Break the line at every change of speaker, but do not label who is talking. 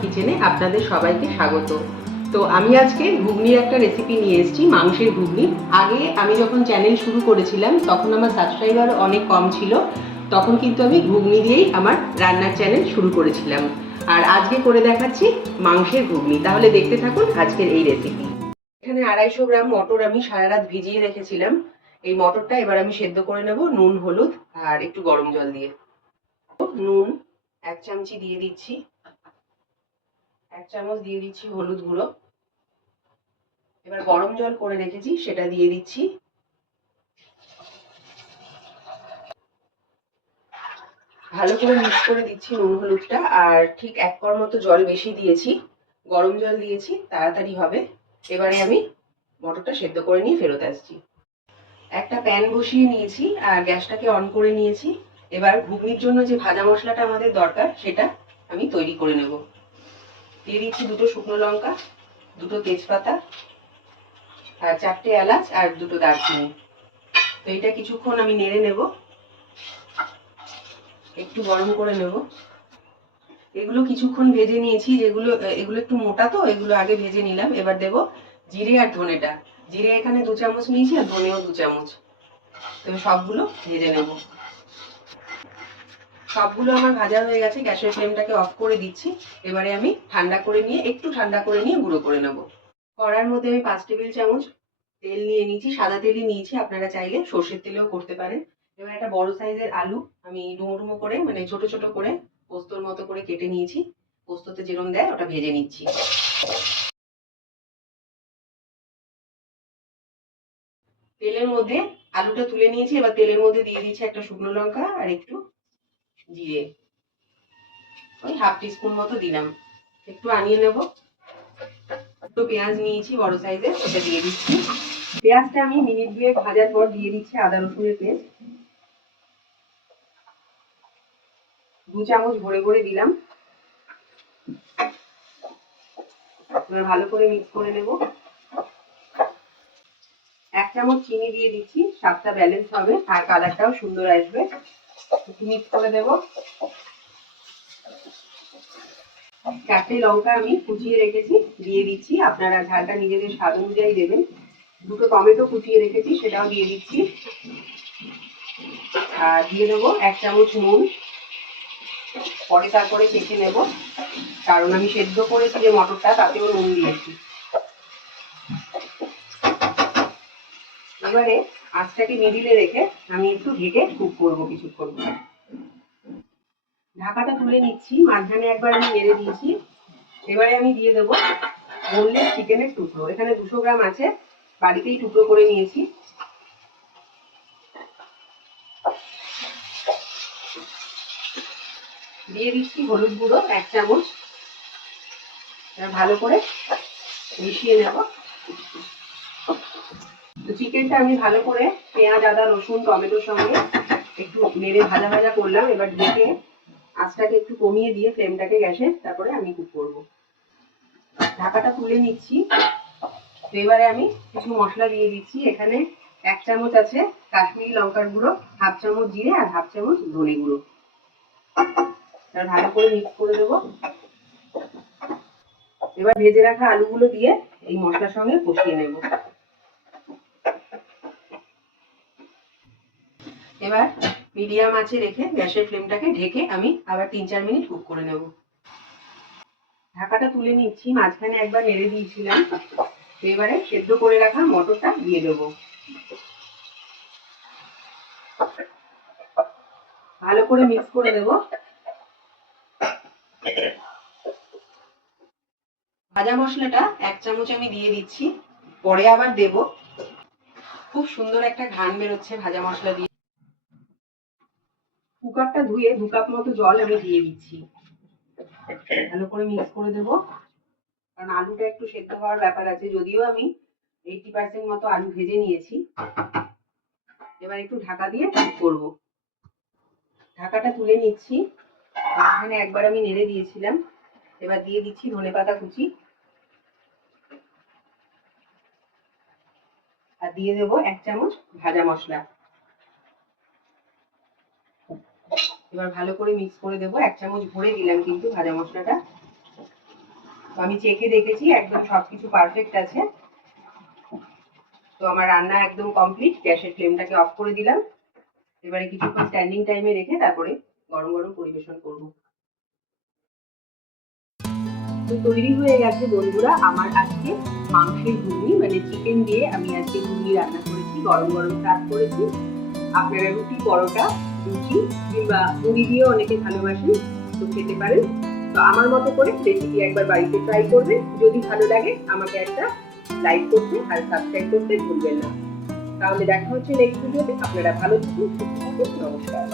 কিচেনে আপনাদের সবাইকে স্বাগত। তো আমি আজকে ঘুগনির একটা রেসিপি নিয়ে এসেছি, মাংসের ঘুগনি। আগে আমি যখন চ্যানেল শুরু করেছিলাম, তখন আমার সাবস্ক্রাইবার অনেক কম ছিল। তখন কিন্তু আমি ঘুগনি দিয়েই আমার রান্নার চ্যানেল শুরু করেছিলাম। আর আজকে করে দেখাচ্ছি মাংসের ঘুগনি। তাহলে দেখতে থাকুন আজকের এই রেসিপি এখানে আড়াইশো গ্রাম মটর আমি সারা রাত ভিজিয়ে রেখেছিলাম। এই মটরটা এবার আমি সেদ্ধ করে নেব নুন, হলুদ আর একটু গরম জল দিয়ে। নুন এক চামচি দিয়ে দিচ্ছি। এক চামচ দিয়ে দিচ্ছি হলুদ গুঁড়ো। এবার গরম জল করে রেখেছি, সেটা দিয়ে দিচ্ছি। ভালো করে মিক্স করে দিচ্ছি নুন হলুদটা, আর ঠিক এক কর মতো জল বেশি দিয়েছি। গরম জল দিয়েছি, তাড়াতাড়ি হবে। এবারে আমি মটরটা সেদ্ধ করে নিয়ে ফেরত আসছি। একটা প্যান বসিয়ে নিয়েছি, আর গ্যাসটাকে অন করে নিয়েছি। এবার ঘুগনির জন্য যে ভাজা মশলাটা আমাদের দরকার, সেটা আমি তৈরি করে নেব। দিয়ে দিচ্ছি দুটো শুকনো লঙ্কা, দুটো তেজপাতা, আর চারটে এলাচ আর দুটো দারচিনি। তো এটা কিছুক্ষণ আমি নেড়ে নেব। একটু গরম করে নেব। এগুলো কিছুক্ষণ ভেজে নিয়েছি, যেগুলো, এগুলো একটু মোটা তো, এগুলো আগে ভেজে নিলাম। এবার দেব জিরে আর ধনেটা। জিরে এখানে দু চামচ নিয়েছি আর ধনেও দু চামচ। তো সবগুলো ভেজে নেব। সবগুলো আমার ভাজা হয়ে গেছে, গ্যাসের ফ্লেমটাকে অফ করে দিচ্ছি। এবারে আমি ঠান্ডা করে নিয়ে, একটু ঠান্ডা করে নিয়ে গুঁড়ো করে নেব। কড়ার মধ্যে আমি পাঁচ টেবিল চামচ তেল নিয়ে নিয়েছি, সাদা তেলই নিয়েছি, আপনারা চাইলে সর্ষের তেলেও করতে পারেন। এবার একটা বড় সাইজের আলু আমি ডুমো ডুমো করে মানে ছোট ছোট করে পোস্তর মতো করে কেটে নিয়েছি। পোস্ততে যেরম দেয়, ওটা ভেজে নিচ্ছি। তেলের মধ্যে আলুটা তুলে নিয়েছি, এবার তেলের মধ্যে দিয়ে দিয়েছি একটা শুকনো লঙ্কা আর একটু জিরে। ওই হাফ টিস্পুন মতো দিলাম। একটু আনিয়ে নেব। একটু পেঁয়াজ নিয়েছি, বড় সাইজের সেটা দিয়ে দিচ্ছি। পেঁয়াজটা আমি মিনিট দুয়েক ভাজার পর দিয়ে দিচ্ছি আদা রসুনের পেস্ট। দু চামচ ভরে ভরে দিলাম। ভালো করে মিক্স করে নেব। এক চামচ চিনি দিয়ে দিচ্ছি, স্বাদটা ব্যালেন্স হবে আর কালারটাও সুন্দর আসবে। মিক্স করে দেব। চারটে লঙ্কা আমি কুচিয়ে রেখেছি, দিয়ে দিচ্ছি। আপনারা ঝালটা নিজেদের স্বাদ অনুযায়ী দেবেন। দুটো টমেটো কুচিয়ে রেখেছি, সেটাও দিয়ে দিচ্ছি। আর দিয়ে দেবো এক চামচ নুন। পরে তারপরে চেখে নেব। কারণ আমি সেদ্ধ করেছি যে মটরটা, তাতেও নুন দিয়েছি। এবারে আঁচটাকে মিডিলে রেখে আমি একটু ঢেকে কুক করব কিছুক্ষণ ঢাকাটা তুলে নিচ্ছি, মাঝখানে একবার আমি নেড়ে দিয়েছি। এবারে আমি দিয়ে দেবো বোনলেস চিকেনের টুকরো। এখানে দুশো গ্রাম আছে, বাড়িতেই টুকরো করে নিয়েছি। দিয়ে দিচ্ছি হলুদ গুঁড়ো, এক চামচ। ভালো করে মিশিয়ে নেব। চিকেনটা আমি ভালো করে পেঁয়াজ, আদা, রসুন, টমেটোর সঙ্গে একটু নেড়ে ভাজা ভাজা করলাম। এবার ঢেকে আঁচটাকে একটু কমিয়ে দিয়ে ফ্লেমটাকে গ্যাসে তারপরে আমি কুক করব। ঢাকাটা তুলে নিচ্ছি। এবারে আমি কিছু মশলা দিয়ে দিচ্ছি। এখানে এক চামচ আছে কাশ্মীরি লঙ্কার গুঁড়ো, হাফ চামচ জিরে আর হাফ চামচ ধনে গুঁড়ো। ভালো করে মিক্স করে দেবো। এবার ভেজে রাখা আলুগুলো দিয়ে এই মশলার সঙ্গে কষিয়ে নেব। এবার মিডিয়াম আঁচে রেখে গ্যাসের ফ্লেমটাকে ঢেকে আমি আবার তিন চার মিনিট কুক করে নেব। ঢাকাটা তুলে নিচ্ছি, মাঝখানে একবার নেড়ে দিয়েছিলাম। তো এবারে সেদ্ধ করে রাখা মটরটা দিয়ে দেবো। ভালো করে মিক্স করে দেবো ভাজা মশলাটা এক চামচ আমি দিয়ে দিচ্ছি, পরে আবার দেব। খুব সুন্দর একটা ঘ্রাণ বেরোচ্ছে ভাজা মশলা দিয়ে। কুকারটা ধুয়ে দু কাপ মতো জল আমি দিয়ে দিচ্ছি। ভালো করে মিক্স করে দেব। কারণ আলুটা একটু সেদ্ধ হওয়ার ব্যাপার আছে, যদিও আমি এইটি পার্সেন্ট মতো আলু ভেজে নিয়েছি। এবার একটু ঢাকা দিয়ে করব। ঢাকাটা তুলে নিচ্ছি। এখানে একবার আমি নেড়ে দিয়েছিলাম। এবার দিয়ে দিচ্ছি ধনে পাতা কুচি। আর দিয়ে দেব এক চামচ ভাজা মশলা। এবার ভালো করে মিক্স করে দেবো। এক চামচ ভরে দিলাম কিন্তু ভাজা মশলাটা। তো আমি চেখে দেখেছি, একদম সবকিছু পারফেক্ট আছে। তো আমার রান্না একদম কমপ্লিট গ্যাসের ফ্লেমটাকে অফ করে দিলাম। এবারে কিছুক্ষণ স্ট্যান্ডিং টাইমে রেখে তারপরে গরম গরম পরিবেশন করব। তো তৈরি হয়ে গেছে বন্ধুরা আমার আজকে মাংসের ঘুগনি। মানে চিকেন দিয়ে আমি আজকে ঘুগনি রান্না করেছি, গরম গরম সার্ভ করেছি। আপনারা রুটি, পরোটা কিংবা মুড়ি দিয়ে অনেকে ভালোবাসেন, তো খেতে পারেন। তো আমার মতো করে রেসিপি একবার বাড়িতে ট্রাই করবেন। যদি ভালো লাগে, আমাকে একটা লাইক করতে আর সাবস্ক্রাইব করতে ভুলবেন না। তাহলে দেখা হচ্ছে নেক্সট ভিডিওতে আপনারা ভালো থাকুন, সুস্থ থাকুন, নমস্কার।